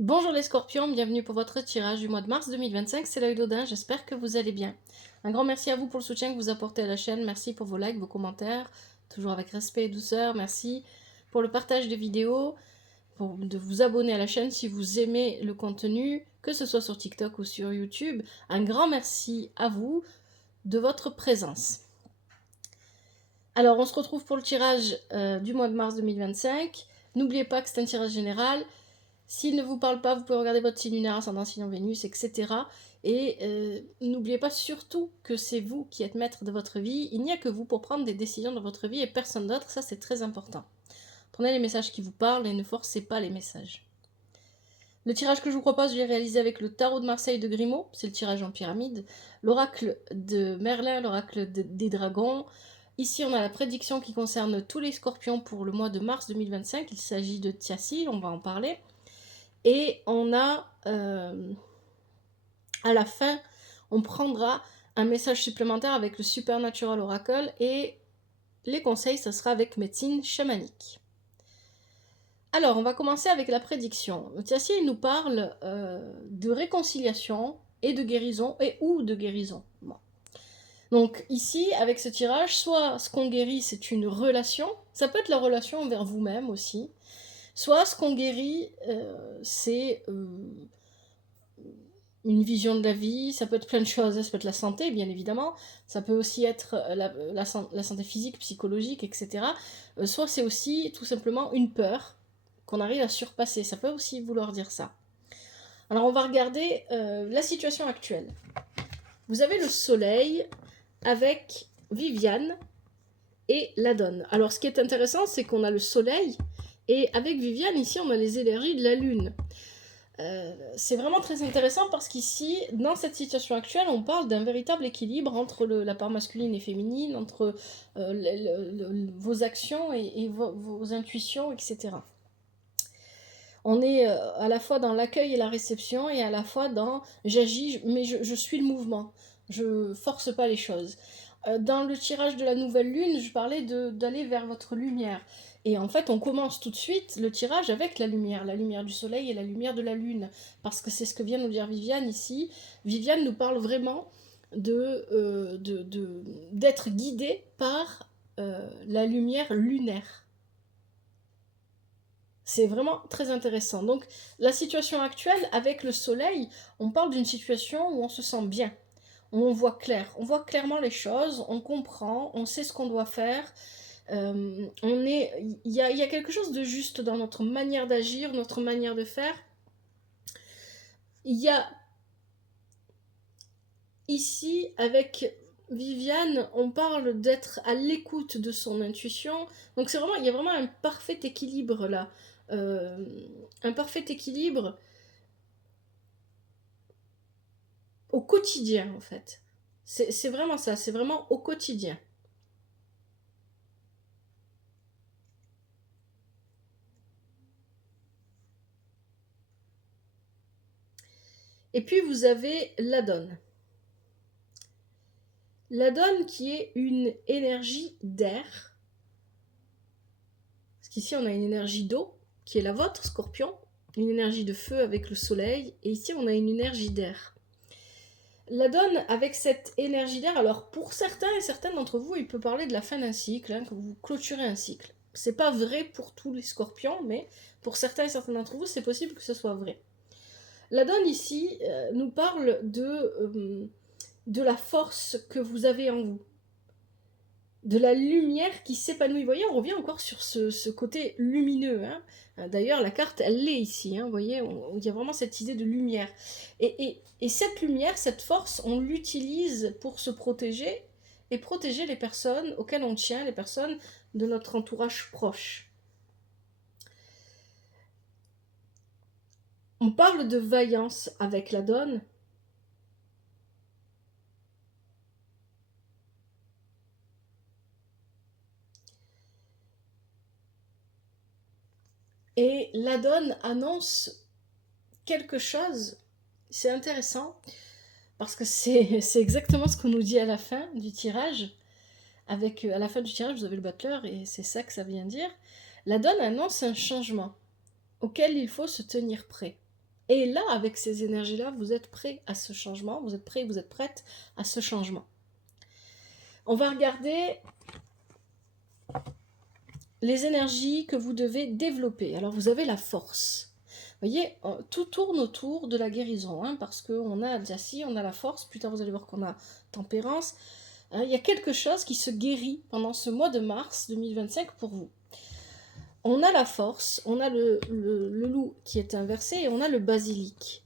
Bonjour les scorpions, bienvenue pour votre tirage du mois de mars 2025, c'est l'œil d'Odin, j'espère que vous allez bien. Un grand merci à vous pour le soutien que vous apportez à la chaîne, merci pour vos likes, vos commentaires, toujours avec respect et douceur, merci pour le partage des vidéos, de vous abonner à la chaîne si vous aimez le contenu, que ce soit sur TikTok ou sur YouTube. Un grand merci à vous de votre présence. Alors on se retrouve pour le tirage du mois de mars 2025, n'oubliez pas que c'est un tirage général. S'il ne vous parle pas, vous pouvez regarder votre signe lunaire, ascendant, signe en Vénus, etc. Et n'oubliez pas surtout que c'est vous qui êtes maître de votre vie. Il n'y a que vous pour prendre des décisions dans votre vie et personne d'autre. Ça, c'est très important. Prenez les messages qui vous parlent et ne forcez pas les messages. Le tirage que je vous propose, je l'ai réalisé avec le tarot de Marseille de Grimaud. C'est le tirage en pyramide. L'oracle de Merlin, l'oracle des dragons. Ici, on a la prédiction qui concerne tous les scorpions pour le mois de mars 2025. Il s'agit de Tiassi, on va en parler. Et on a, à la fin, on prendra un message supplémentaire avec le Supernatural Oracle et les conseils, ça sera avec médecine chamanique. Alors, on va commencer avec la prédiction. Tiassi, il nous parle de réconciliation et de guérison, et ou de guérison. Bon. Donc ici, avec ce tirage, soit ce qu'on guérit, c'est une relation, ça peut être la relation envers vous-même aussi, soit ce qu'on guérit, c'est une vision de la vie, ça peut être plein de choses, ça peut être la santé, bien évidemment, ça peut aussi être la santé physique, psychologique, etc. Soit c'est aussi tout simplement une peur qu'on arrive à surpasser, ça peut aussi vouloir dire ça. Alors on va regarder la situation actuelle. Vous avez le soleil avec Viviane et la donne. Alors ce qui est intéressant, c'est qu'on a le soleil, et avec Viviane, ici, on a les énergies de la lune. C'est vraiment très intéressant parce qu'ici, dans cette situation actuelle, on parle d'un véritable équilibre entre la part masculine et féminine, entre vos actions et vos intuitions, etc. On est à la fois dans l'accueil et la réception, et à la fois dans j'agis, mais je suis le mouvement, je force pas les choses. Dans le tirage de la nouvelle lune, je parlais d'aller vers votre lumière. Et en fait, on commence tout de suite le tirage avec la lumière du soleil et la lumière de la lune. Parce que c'est ce que vient nous dire Viviane ici. Viviane nous parle vraiment d'être guidée par la lumière lunaire. C'est vraiment très intéressant. Donc, la situation actuelle avec le soleil, on parle d'une situation où on se sent bien. On voit clair, on voit clairement les choses, on comprend, on sait ce qu'on doit faire. Il y a quelque chose de juste dans notre manière d'agir, notre manière de faire. Il y a ici, avec Viviane, on parle d'être à l'écoute de son intuition. Donc il y a vraiment un parfait équilibre là. Un parfait équilibre au quotidien en fait. C'est vraiment ça, c'est vraiment au quotidien. Et puis vous avez la donne. La donne qui est une énergie d'air. Parce qu'ici on a une énergie d'eau, qui est la vôtre, Scorpion. Une énergie de feu avec le soleil. Et ici on a une énergie d'air. La donne avec cette énergie d'air, alors pour certains et certaines d'entre vous, il peut parler de la fin d'un cycle, que vous clôturez un cycle. C'est pas vrai pour tous les scorpions, mais pour certains et certaines d'entre vous, c'est possible que ce soit vrai. La donne ici nous parle de la force que vous avez en vous, de la lumière qui s'épanouit. Vous voyez, on revient encore sur ce côté lumineux. Hein. D'ailleurs, la carte, elle l'est ici. Hein. Vous voyez, il y a vraiment cette idée de lumière. Et cette lumière, cette force, on l'utilise pour se protéger et protéger les personnes auxquelles on tient, les personnes de notre entourage proche. On parle de vaillance avec la donne. Et la donne annonce quelque chose, c'est intéressant, parce que c'est exactement ce qu'on nous dit à la fin du tirage. À la fin du tirage, vous avez le battleur, et c'est ça que ça vient dire. La donne annonce un changement auquel il faut se tenir prêt. Et là, avec ces énergies-là, vous êtes prêt à ce changement, vous êtes prêt, vous êtes prête à ce changement. On va regarder les énergies que vous devez développer. Alors, vous avez la force. Vous voyez, tout tourne autour de la guérison, hein, parce qu'on a Jassi, on a la force, plus tard vous allez voir qu'on a tempérance. Il y a quelque chose qui se guérit pendant ce mois de mars 2025 pour vous. On a la force, on a le loup qui est inversé et on a le basilic.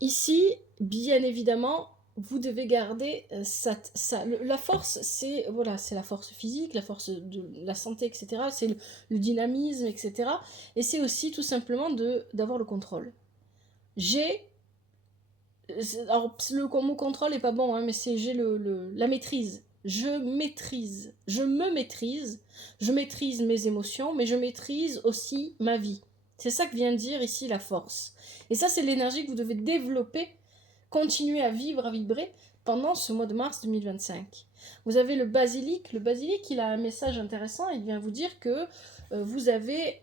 Ici, bien évidemment, vous devez garder la force, c'est voilà, c'est la force physique, la force de la santé, etc. C'est le dynamisme, etc. Et c'est aussi tout simplement d'avoir le contrôle. Alors le mot contrôle n'est pas bon, hein, mais j'ai la maîtrise. Je maîtrise, je me maîtrise, je maîtrise mes émotions, mais je maîtrise aussi ma vie. C'est ça que vient dire ici la force. Et ça, c'est l'énergie que vous devez développer, continuer à vivre, à vibrer pendant ce mois de mars 2025. Vous avez le basilic. Le basilic, il a un message intéressant. Il vient vous dire que vous avez...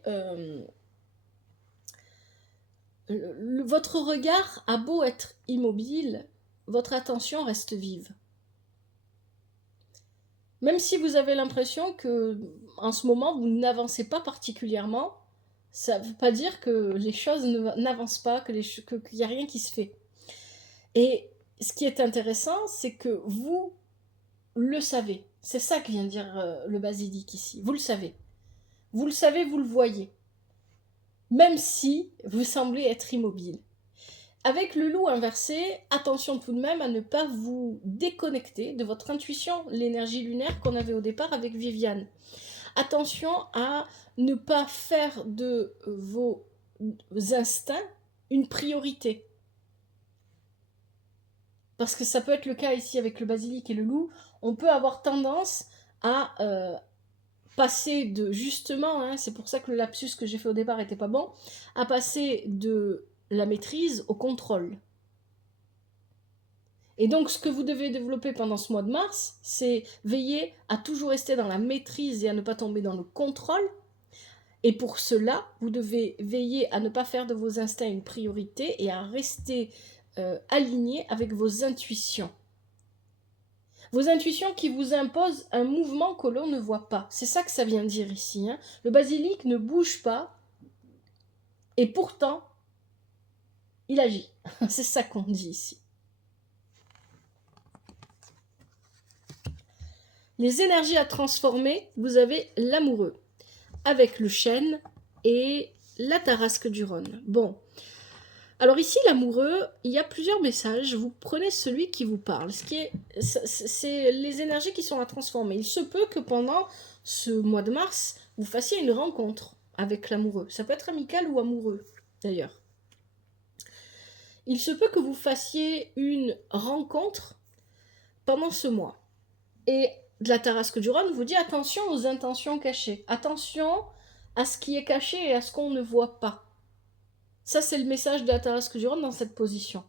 votre regard a beau être immobile, votre attention reste vive. Même si vous avez l'impression que en ce moment vous n'avancez pas particulièrement, ça ne veut pas dire que les choses n'avancent pas, qu'il n'y a rien qui se fait. Et ce qui est intéressant, c'est que vous le savez. C'est ça que vient dire le basilic ici. Vous le savez. Vous le savez, vous le voyez. Même si vous semblez être immobile. Avec le loup inversé, attention tout de même à ne pas vous déconnecter de votre intuition, l'énergie lunaire qu'on avait au départ avec Viviane. Attention à ne pas faire de vos instincts une priorité. Parce que ça peut être le cas ici avec le basilic et le loup. On peut avoir tendance à passer de, justement, hein, c'est pour ça que le lapsus que j'ai fait au départ n'était pas bon, à passer de la maîtrise au contrôle. Et donc, ce que vous devez développer pendant ce mois de mars, c'est veiller à toujours rester dans la maîtrise et à ne pas tomber dans le contrôle. Et pour cela, vous devez veiller à ne pas faire de vos instincts une priorité et à rester aligné avec vos intuitions. Vos intuitions qui vous imposent un mouvement que l'on ne voit pas. C'est ça que ça vient dire ici. Hein. Le basilic ne bouge pas et pourtant, il agit. C'est ça qu'on dit ici. Les énergies à transformer, vous avez l'amoureux, avec le chêne et la tarasque du Rhône. Bon, alors ici, l'amoureux, il y a plusieurs messages, vous prenez celui qui vous parle. C'est les énergies qui sont à transformer. Il se peut que pendant ce mois de mars, vous fassiez une rencontre avec l'amoureux. Ça peut être amical ou amoureux, d'ailleurs. Il se peut que vous fassiez une rencontre pendant ce mois. Et de la tarasque du Rhône vous dit attention aux intentions cachées. Attention à ce qui est caché et à ce qu'on ne voit pas. Ça, c'est le message de la tarasque du Rhône dans cette position.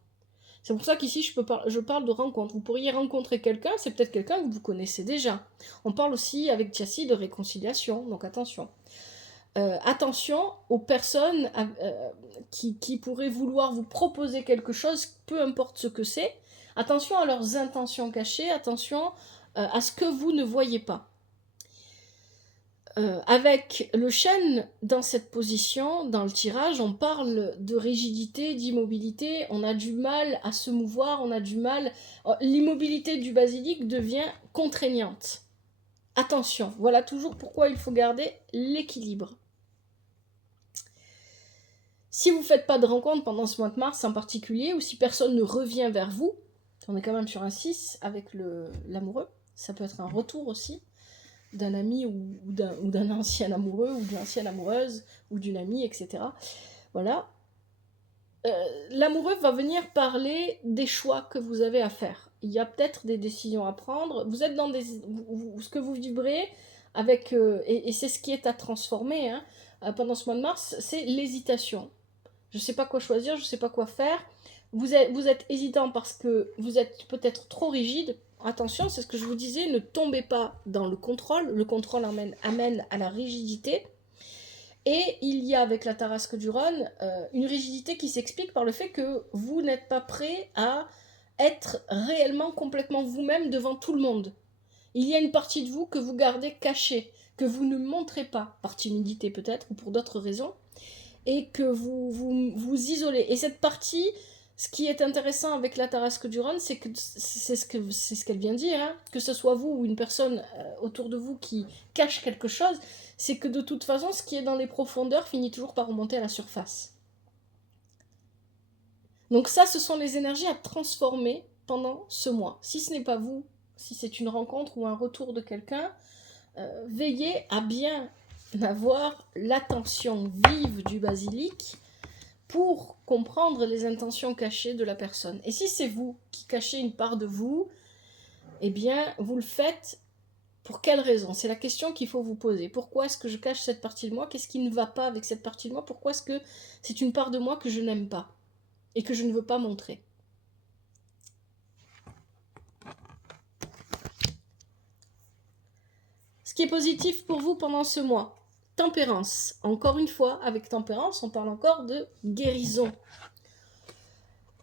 C'est pour ça qu'ici, je parle de rencontre. Vous pourriez rencontrer quelqu'un, c'est peut-être quelqu'un que vous connaissez déjà. On parle aussi avec Jassi de réconciliation, donc attention. Attention aux personnes qui pourraient vouloir vous proposer quelque chose, peu importe ce que c'est. Attention à leurs intentions cachées, attention à ce que vous ne voyez pas. Avec le chêne dans cette position, dans le tirage, on parle de rigidité, d'immobilité, on a du mal à se mouvoir, on a du mal... L'immobilité du basilic devient contraignante. Attention, voilà toujours pourquoi il faut garder l'équilibre. Si vous ne faites pas de rencontre pendant ce mois de mars en particulier, ou si personne ne revient vers vous, on est quand même sur un 6 avec l'amoureux, ça peut être un retour aussi, d'un ami ou d'un ancien amoureux ou d'une ancienne amoureuse ou d'une amie, etc. Voilà. L'amoureux va venir parler des choix que vous avez à faire. Il y a peut-être des décisions à prendre. Vous êtes dans ce que vous vibrez avec, et c'est ce qui est à transformer hein, pendant ce mois de mars, c'est l'hésitation. Je ne sais pas quoi choisir, je ne sais pas quoi faire. Vous êtes hésitant parce que vous êtes peut-être trop rigide. Attention, c'est ce que je vous disais, ne tombez pas dans le contrôle. Le contrôle amène à la rigidité. Et il y a avec la Tarasque du Rhône une rigidité qui s'explique par le fait que vous n'êtes pas prêt à être réellement complètement vous-même devant tout le monde. Il y a une partie de vous que vous gardez cachée, que vous ne montrez pas, par timidité peut-être, ou pour d'autres raisons, et que vous isolez. Et cette partie, ce qui est intéressant avec la Tarasque du Rhône, c'est que c'est ce qu'elle vient de dire, hein, que ce soit vous ou une personne autour de vous qui cache quelque chose, c'est que de toute façon, ce qui est dans les profondeurs finit toujours par remonter à la surface. Donc ça, ce sont les énergies à transformer pendant ce mois. Si ce n'est pas vous, si c'est une rencontre ou un retour de quelqu'un, veillez à bien avoir l'attention vive du basilic pour comprendre les intentions cachées de la personne. Et si c'est vous qui cachez une part de vous, eh bien, vous le faites pour quelle raison? C'est la question qu'il faut vous poser. Pourquoi est-ce que je cache cette partie de moi? Qu'est-ce qui ne va pas avec cette partie de moi? Pourquoi est-ce que c'est une part de moi que je n'aime pas et que je ne veux pas montrer? Ce qui est positif pour vous pendant ce mois, tempérance. Encore une fois, avec tempérance, on parle encore de guérison.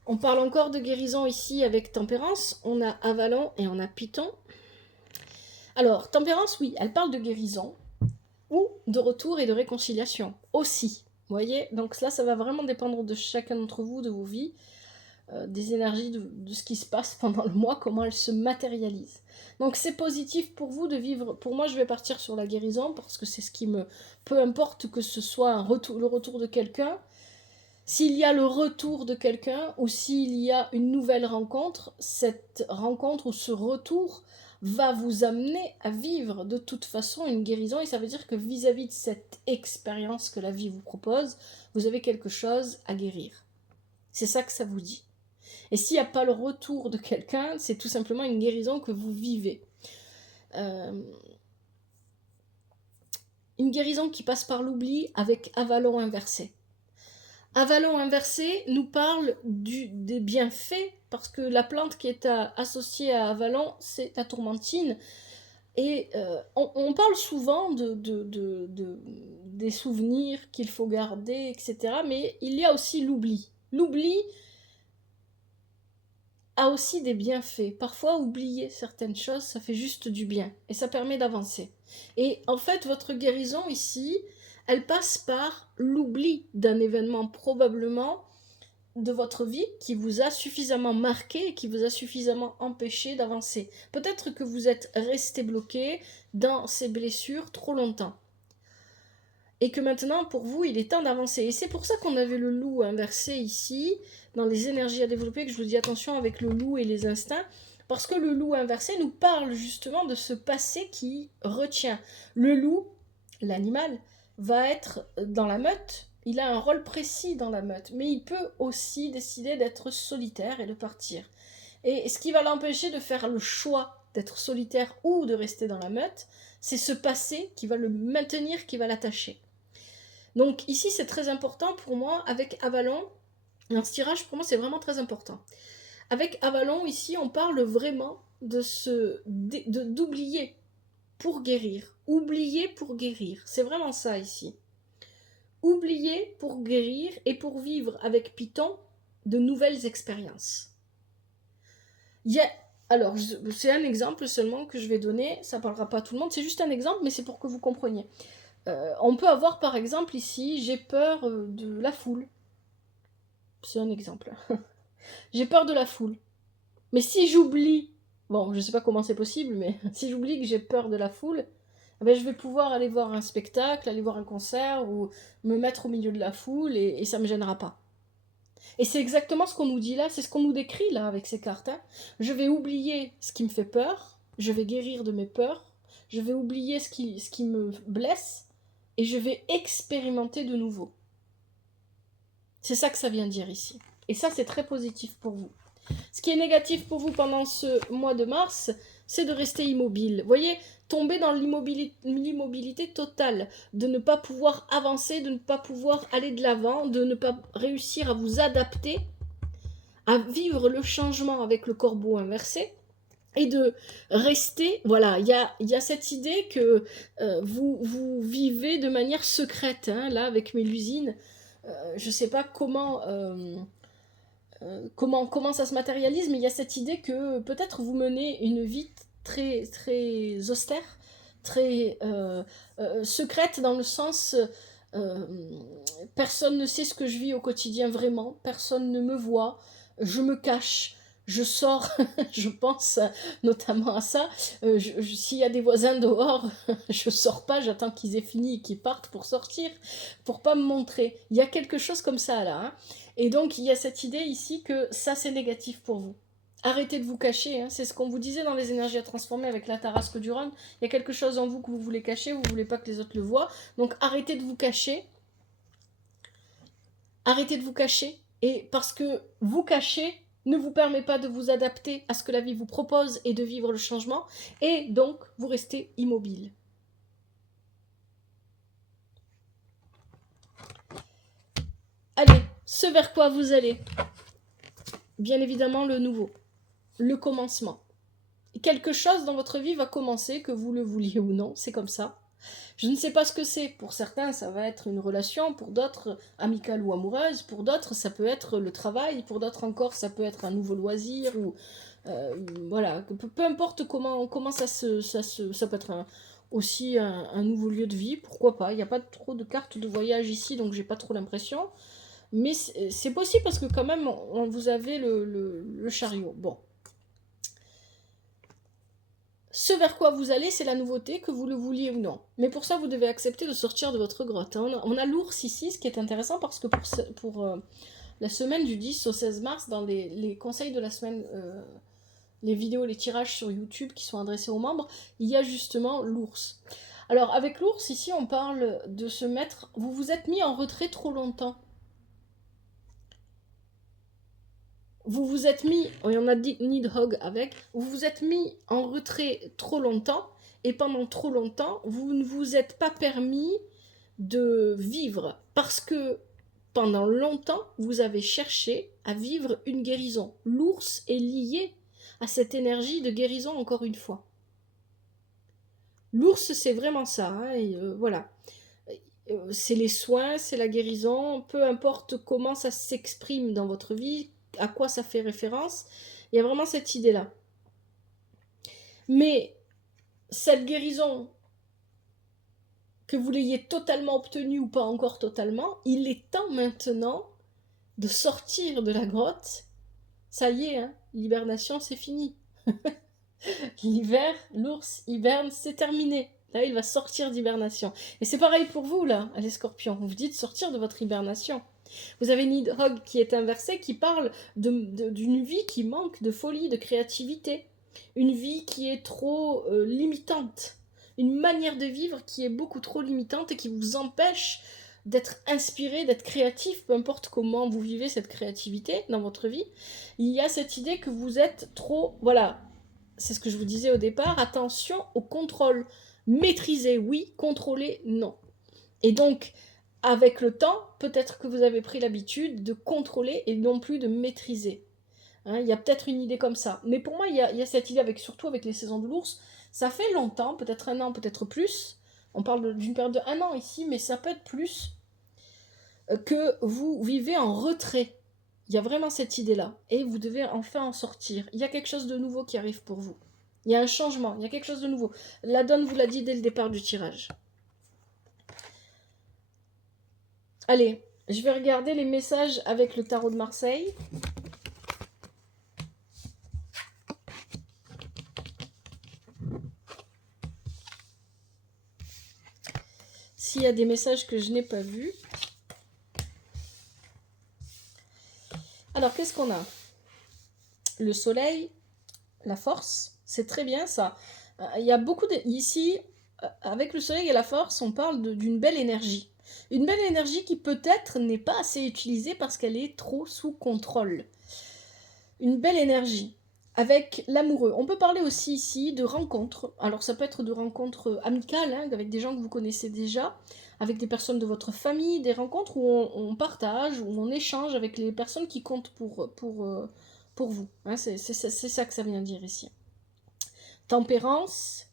On parle encore de guérison ici avec tempérance. On a Avalon et on a Python. Alors, tempérance, oui, elle parle de guérison ou de retour et de réconciliation aussi. Vous voyez, donc là, ça va vraiment dépendre de chacun d'entre vous, de vos vies, des énergies, de ce qui se passe pendant le mois, comment elles se matérialisent. Donc c'est positif pour vous de vivre. Pour moi, je vais partir sur la guérison parce que c'est ce qui me... Peu importe que ce soit le retour de quelqu'un, s'il y a le retour de quelqu'un ou s'il y a une nouvelle rencontre, cette rencontre ou ce retour va vous amener à vivre de toute façon une guérison, et ça veut dire que vis-à-vis de cette expérience que la vie vous propose, vous avez quelque chose à guérir. C'est ça que ça vous dit. Et s'il n'y a pas le retour de quelqu'un, c'est tout simplement une guérison que vous vivez. Une guérison qui passe par l'oubli avec Avalon inversé. Avalon inversé nous parle des bienfaits, parce que la plante qui est associée à Avalon, c'est la tourmentine. Et on parle souvent des souvenirs qu'il faut garder, etc. Mais il y a aussi l'oubli. L'oubli a aussi des bienfaits. Parfois, oublier certaines choses, ça fait juste du bien. Et ça permet d'avancer. Et en fait, votre guérison ici, elle passe par l'oubli d'un événement probablement de votre vie qui vous a suffisamment marqué et qui vous a suffisamment empêché d'avancer. Peut-être que vous êtes resté bloqué dans ces blessures trop longtemps. Et que maintenant, pour vous, il est temps d'avancer. Et c'est pour ça qu'on avait le loup inversé ici, dans les énergies à développer, que je vous dis attention avec le loup et les instincts, parce que le loup inversé nous parle justement de ce passé qui retient. Le loup, l'animal, va être dans la meute, il a un rôle précis dans la meute, mais il peut aussi décider d'être solitaire et de partir. Et ce qui va l'empêcher de faire le choix d'être solitaire ou de rester dans la meute, c'est ce passé qui va le maintenir, qui va l'attacher. Donc ici, c'est très important pour moi, avec Avalon, un tirage pour moi, c'est vraiment très important. Avec Avalon, ici, on parle vraiment d'oublier pour guérir. Oublier pour guérir. C'est vraiment ça ici. Oublier pour guérir et pour vivre avec Python de nouvelles expériences. Alors, c'est un exemple seulement que je vais donner. Ça ne parlera pas à tout le monde. C'est juste un exemple, mais c'est pour que vous compreniez. On peut avoir par exemple ici, j'ai peur de la foule. C'est un exemple. J'ai peur de la foule. Mais si j'oublie, bon, je sais pas comment c'est possible, mais si j'oublie que j'ai peur de la foule, ben, je vais pouvoir aller voir un spectacle, aller voir un concert ou me mettre au milieu de la foule et ça me gênera pas. Et c'est exactement ce qu'on nous dit là, c'est ce qu'on nous décrit là avec ces cartes. Hein. Je vais oublier ce qui me fait peur, je vais guérir de mes peurs, je vais oublier ce qui me blesse, et je vais expérimenter de nouveau. C'est ça que ça vient dire ici. Et ça, c'est très positif pour vous. Ce qui est négatif pour vous pendant ce mois de mars, c'est de rester immobile. Vous voyez, tomber dans l'immobilité totale, de ne pas pouvoir avancer, de ne pas pouvoir aller de l'avant, de ne pas réussir à vous adapter, à vivre le changement avec le corbeau inversé, et de rester, voilà, il y a cette idée que vous vivez de manière secrète, hein, là, avec Mélusine. Je ne sais pas comment ça se matérialise, mais il y a cette idée que peut-être vous menez une vie très, très austère, très secrète dans le sens euh, personne ne sait ce que je vis au quotidien vraiment, personne ne me voit, je me cache. Je sors, je pense notamment à ça. S'il y a des voisins dehors, je sors pas, j'attends qu'ils aient fini et qu'ils partent pour sortir, pour pas me montrer. Il y a quelque chose comme ça là, hein. Et donc, il y a cette idée ici que ça, c'est négatif pour vous. Arrêtez de vous cacher, hein. C'est ce qu'on vous disait dans les énergies à transformer avec la Tarasque du Rhône. Il y a quelque chose en vous que vous voulez cacher, vous ne voulez pas que les autres le voient. Donc, arrêtez de vous cacher. Arrêtez de vous cacher. Et parce que vous cacher ne vous permet pas de vous adapter à ce que la vie vous propose et de vivre le changement. Et donc, vous restez immobile. Allez, ce vers quoi vous allez. Bien évidemment, le nouveau. Le commencement. Quelque chose dans votre vie va commencer, que vous le vouliez ou non, c'est comme ça. Je ne sais pas ce que c'est. Pour certains, ça va être une relation, pour d'autres, amicale ou amoureuse, pour d'autres, ça peut être le travail, pour d'autres encore, ça peut être un nouveau loisir, ou voilà, peu importe comment ça peut être aussi un nouveau lieu de vie, pourquoi pas. Il n'y a pas trop de cartes de voyage ici, donc j'ai pas trop l'impression. Mais c'est possible parce que quand même, vous avez le chariot. Bon. Ce vers quoi vous allez, c'est la nouveauté, que vous le vouliez ou non. Mais pour ça, vous devez accepter de sortir de votre grotte. On a l'ours ici, ce qui est intéressant parce que pour la semaine du 10 au 16 mars, dans les conseils de la semaine, les vidéos, les tirages sur YouTube qui sont adressés aux membres, il y a justement l'ours. Alors avec l'ours, ici, on parle de se mettre... Vous vous êtes mis en retrait trop longtemps. Vous vous êtes mis, et on a dit Nidhogg avec, vous vous êtes mis en retrait trop longtemps, et pendant trop longtemps, vous ne vous êtes pas permis de vivre, parce que pendant longtemps, vous avez cherché à vivre une guérison. L'ours est lié à cette énergie de guérison, encore une fois. L'ours, c'est vraiment ça, hein, et voilà. C'est les soins, c'est la guérison, peu importe comment ça s'exprime dans votre vie, à quoi ça fait référence, il y a vraiment cette idée-là. Mais cette guérison, que vous l'ayez totalement obtenue ou pas encore totalement, il est temps maintenant de sortir de la grotte. Ça y est, hein, l'hibernation, c'est fini. L'hiver, l'ours hiberne, c'est terminé. Là, il va sortir d'hibernation. Et c'est pareil pour vous, là, les scorpions. On vous dit de sortir de votre hibernation. Vous avez Nidhogg qui est inversé, qui parle d'une vie qui manque de folie, de créativité. Une vie qui est trop limitante. Une manière de vivre qui est beaucoup trop limitante et qui vous empêche d'être inspiré, d'être créatif, peu importe comment vous vivez cette créativité dans votre vie. Il y a cette idée que vous êtes trop... Voilà, c'est ce que je vous disais au départ, attention au contrôle. Maîtriser, oui, contrôler, non. Et donc, avec le temps, peut-être que vous avez pris l'habitude de contrôler et non plus de maîtriser. Hein, il y a peut-être une idée comme ça. Mais pour moi, il y a cette idée, surtout avec les saisons de l'ours, ça fait longtemps, peut-être un an, peut-être plus. On parle d'une période de un an ici, mais ça peut être plus, que vous vivez en retrait. Il y a vraiment cette idée-là. Et vous devez enfin en sortir. Il y a quelque chose de nouveau qui arrive pour vous. Il y a un changement, il y a quelque chose de nouveau. La donne vous l'a dit dès le départ du tirage. Allez, je vais regarder les messages avec le tarot de Marseille. S'il y a des messages que je n'ai pas vus. Alors, qu'est-ce qu'on a? Le soleil, la force, c'est très bien ça. Il y a beaucoup de... Ici, avec le soleil et la force, on parle d'une belle énergie. Une belle énergie qui peut-être n'est pas assez utilisée parce qu'elle est trop sous contrôle. Une belle énergie. Avec l'amoureux. On peut parler aussi ici de rencontres. Alors ça peut être de rencontres amicales, hein, avec des gens que vous connaissez déjà, avec des personnes de votre famille, des rencontres où on partage, où on échange avec les personnes qui comptent pour vous. Hein, c'est ça que ça vient dire ici. Tempérance,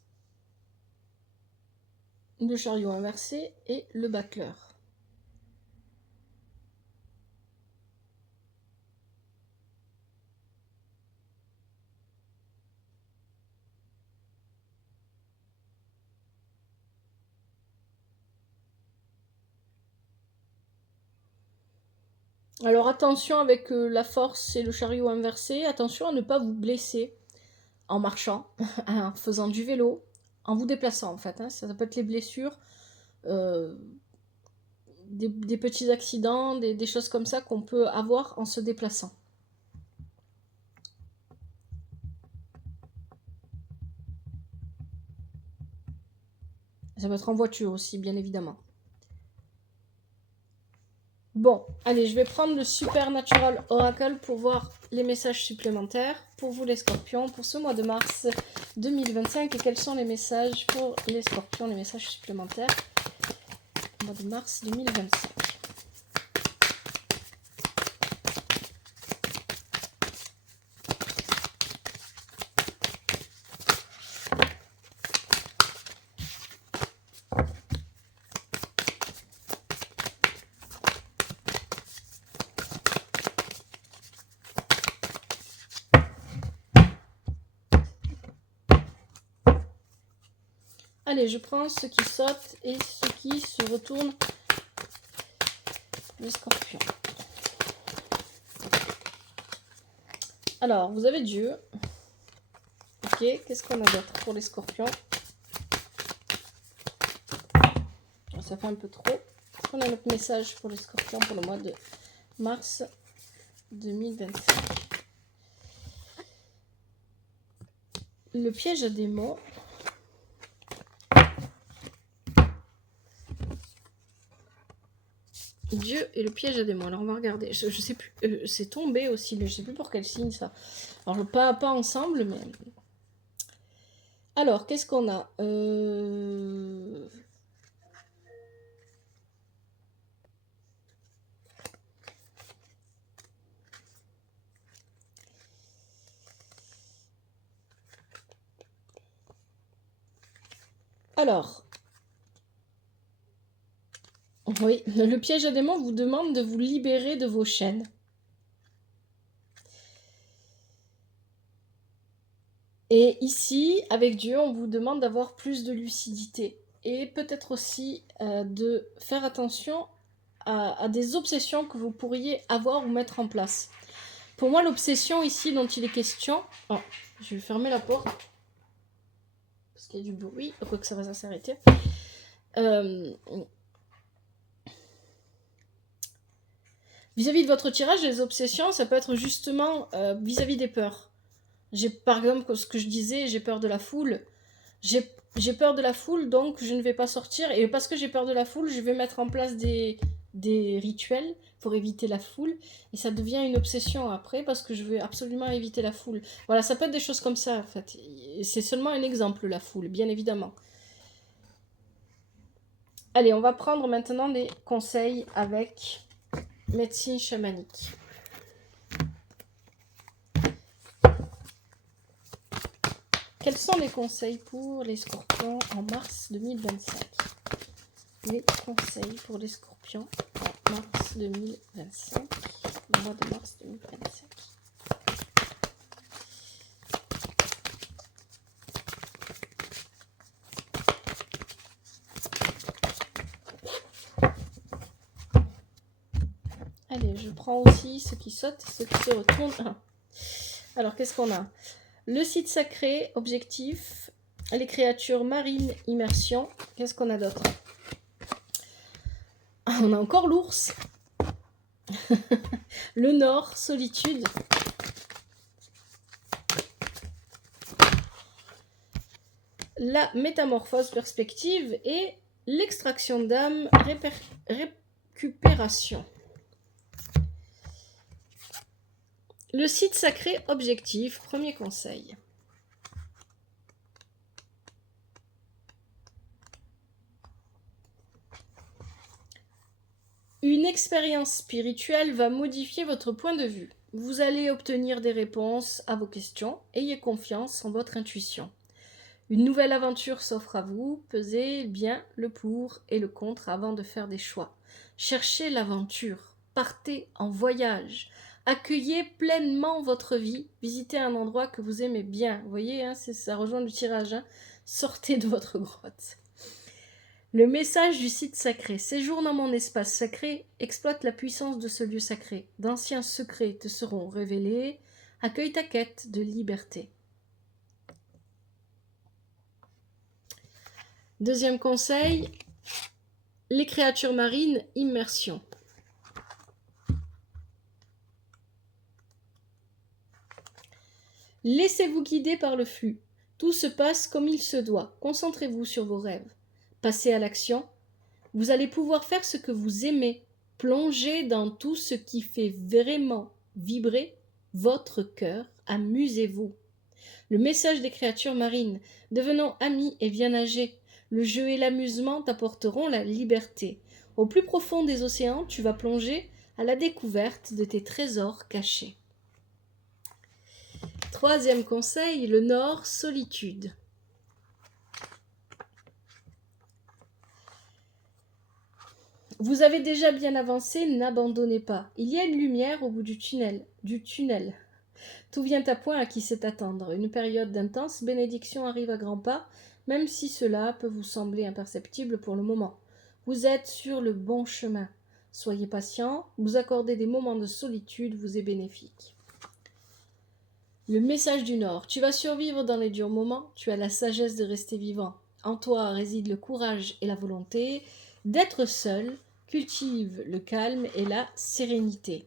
le chariot inversé et le battleur. Alors attention avec la force et le chariot inversé, attention à ne pas vous blesser en marchant, en faisant du vélo, en vous déplaçant en fait. Hein. Ça peut être les blessures, des petits accidents, des choses comme ça qu'on peut avoir en se déplaçant. Ça peut être en voiture aussi, bien évidemment. Bon, allez, je vais prendre le Supernatural Oracle pour voir les messages supplémentaires pour vous les scorpions pour ce mois de mars 2025. Et quels sont les messages pour les scorpions, les messages supplémentaires au mois de mars 2025. Allez, je prends ceux qui sautent et ceux qui se retournent. Les scorpions. Alors, vous avez Dieu. Ok, qu'est-ce qu'on a d'autre pour les scorpions? Ça fait un peu trop. Est-ce qu'on a notre message pour les scorpions pour le mois de mars 2025? Le piège à démons. Dieu et le piège à démons. Alors on va regarder. Je sais plus. C'est tombé aussi, mais je sais plus pour quel signe ça. Alors pas ensemble, mais. Alors qu'est-ce qu'on a Alors. Oui, le piège à démons vous demande de vous libérer de vos chaînes. Et ici, avec Dieu, on vous demande d'avoir plus de lucidité. Et peut-être aussi de faire attention à des obsessions que vous pourriez avoir ou mettre en place. Pour moi, l'obsession ici dont il est question... Oh, je vais fermer la porte. Parce qu'il y a du bruit. Quoi que ça va s'arrêter. Vis-à-vis de votre tirage, les obsessions, ça peut être justement vis-à-vis des peurs. Par exemple, ce que je disais, j'ai peur de la foule. J'ai peur de la foule, donc je ne vais pas sortir. Et parce que j'ai peur de la foule, je vais mettre en place des rituels pour éviter la foule. Et ça devient une obsession après, parce que je veux absolument éviter la foule. Voilà, ça peut être des choses comme ça, en fait. C'est seulement un exemple, la foule, bien évidemment. Allez, on va prendre maintenant des conseils avec médecine chamanique. Quels sont les conseils pour les scorpions en mars 2025? Les conseils pour les scorpions en mars 2025. Le mois de mars 2025. Allez, je prends aussi ceux qui sautent et ceux qui se retournent. Alors, qu'est-ce qu'on a? Le site sacré, objectif. Les créatures marines, immersion. Qu'est-ce qu'on a d'autre? On a encore l'ours. Le nord, solitude. La métamorphose, perspective. Et l'extraction d'âme, récupération. Le site sacré, objectif, premier conseil. Une expérience spirituelle va modifier votre point de vue. Vous allez obtenir des réponses à vos questions. Ayez confiance en votre intuition. Une nouvelle aventure s'offre à vous, pesez bien le pour et le contre avant de faire des choix. Cherchez l'aventure, partez en voyage, accueillez pleinement votre vie, visitez un endroit que vous aimez bien. Vous voyez, hein, ça rejoint le tirage, hein. Sortez de votre grotte. Le message du site sacré. Séjourne dans mon espace sacré, exploite la puissance de ce lieu sacré. D'anciens secrets te seront révélés. Accueille ta quête de liberté. Deuxième conseil, les créatures marines, immersion. Laissez-vous guider par le flux. Tout se passe comme il se doit. Concentrez-vous sur vos rêves. Passez à l'action. Vous allez pouvoir faire ce que vous aimez. Plongez dans tout ce qui fait vraiment vibrer votre cœur. Amusez-vous. Le message des créatures marines. Devenons amis et viens nager. Le jeu et l'amusement t'apporteront la liberté. Au plus profond des océans, tu vas plonger à la découverte de tes trésors cachés. Troisième conseil, le Nord, solitude. Vous avez déjà bien avancé, n'abandonnez pas. Il y a une lumière au bout du tunnel. Tout vient à point à qui sait attendre. Une période d'intense bénédiction arrive à grands pas, même si cela peut vous sembler imperceptible pour le moment. Vous êtes sur le bon chemin. Soyez patient, vous accorder des moments de solitude vous est bénéfique. Le message du Nord. Tu vas survivre dans les durs moments, tu as la sagesse de rester vivant. En toi réside le courage et la volonté d'être seul, cultive le calme et la sérénité.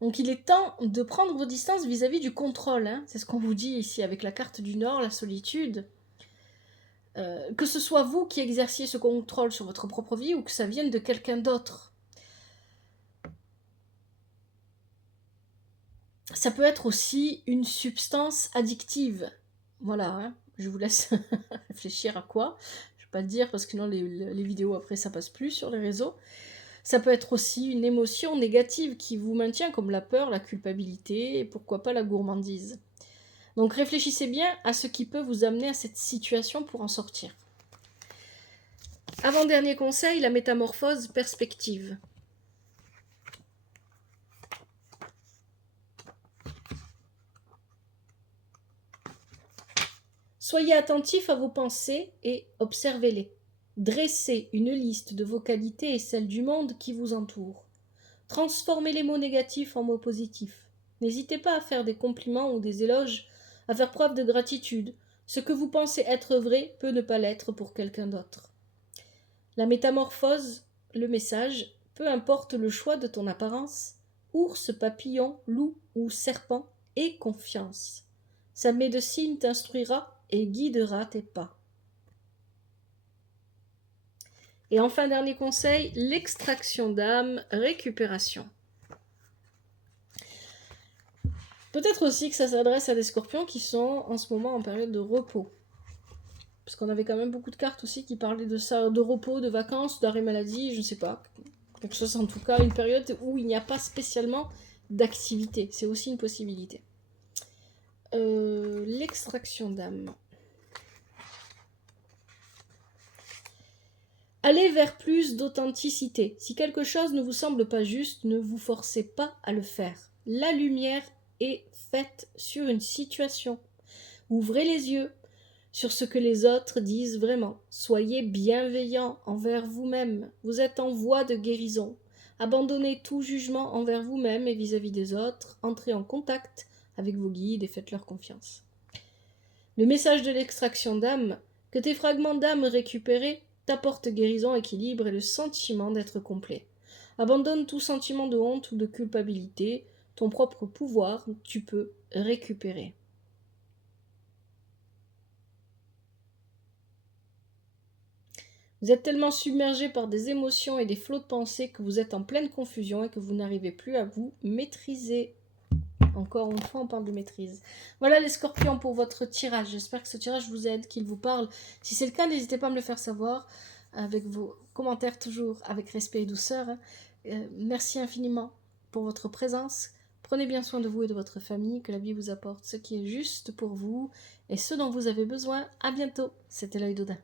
Donc il est temps de prendre vos distances vis-à-vis du contrôle. Hein. C'est ce qu'on vous dit ici avec la carte du Nord, la solitude. Que ce soit vous qui exerciez ce contrôle sur votre propre vie ou que ça vienne de quelqu'un d'autre. Ça peut être aussi une substance addictive. Voilà, hein. Je vous laisse réfléchir à quoi. Je ne vais pas le dire parce que non, les vidéos après ça passe plus sur les réseaux. Ça peut être aussi une émotion négative qui vous maintient comme la peur, la culpabilité et pourquoi pas la gourmandise. Donc réfléchissez bien à ce qui peut vous amener à cette situation pour en sortir. Avant-dernier conseil, la métamorphose perspective. Soyez attentif à vos pensées et observez-les. Dressez une liste de vos qualités et celles du monde qui vous entoure. Transformez les mots négatifs en mots positifs. N'hésitez pas à faire des compliments ou des éloges, à faire preuve de gratitude. Ce que vous pensez être vrai peut ne pas l'être pour quelqu'un d'autre. La métamorphose, le message, peu importe le choix de ton apparence, ours, papillon, loup ou serpent, aie confiance. Sa médecine t'instruira et guidera tes pas. Et enfin, dernier conseil, l'extraction d'âme, récupération. Peut-être aussi que ça s'adresse à des scorpions qui sont en ce moment en période de repos. Parce qu'on avait quand même beaucoup de cartes aussi qui parlaient de ça, de repos, de vacances, d'arrêt maladie, je ne sais pas. Quelque chose en tout cas, une période où il n'y a pas spécialement d'activité. C'est aussi une possibilité. L'extraction d'âme. Allez vers plus d'authenticité. Si quelque chose ne vous semble pas juste, ne vous forcez pas à le faire. La lumière est faite sur une situation. Ouvrez les yeux sur ce que les autres disent vraiment. Soyez bienveillant envers vous-même. Vous êtes en voie de guérison. Abandonnez tout jugement envers vous-même et vis-à-vis des autres. Entrez en contact avec vos guides et faites-leur confiance. Le message de l'extraction d'âme, que tes fragments d'âme récupérés t'apportent guérison, équilibre et le sentiment d'être complet. Abandonne tout sentiment de honte ou de culpabilité. Ton propre pouvoir, tu peux récupérer. Vous êtes tellement submergé par des émotions et des flots de pensées que vous êtes en pleine confusion et que vous n'arrivez plus à vous maîtriser. Encore une fois, on parle de maîtrise. Voilà les scorpions pour votre tirage. J'espère que ce tirage vous aide, qu'il vous parle. Si c'est le cas, n'hésitez pas à me le faire savoir avec vos commentaires toujours avec respect et douceur. Merci infiniment pour votre présence. Prenez bien soin de vous et de votre famille, que la vie vous apporte ce qui est juste pour vous et ce dont vous avez besoin. À bientôt, c'était l'œil d'Odin.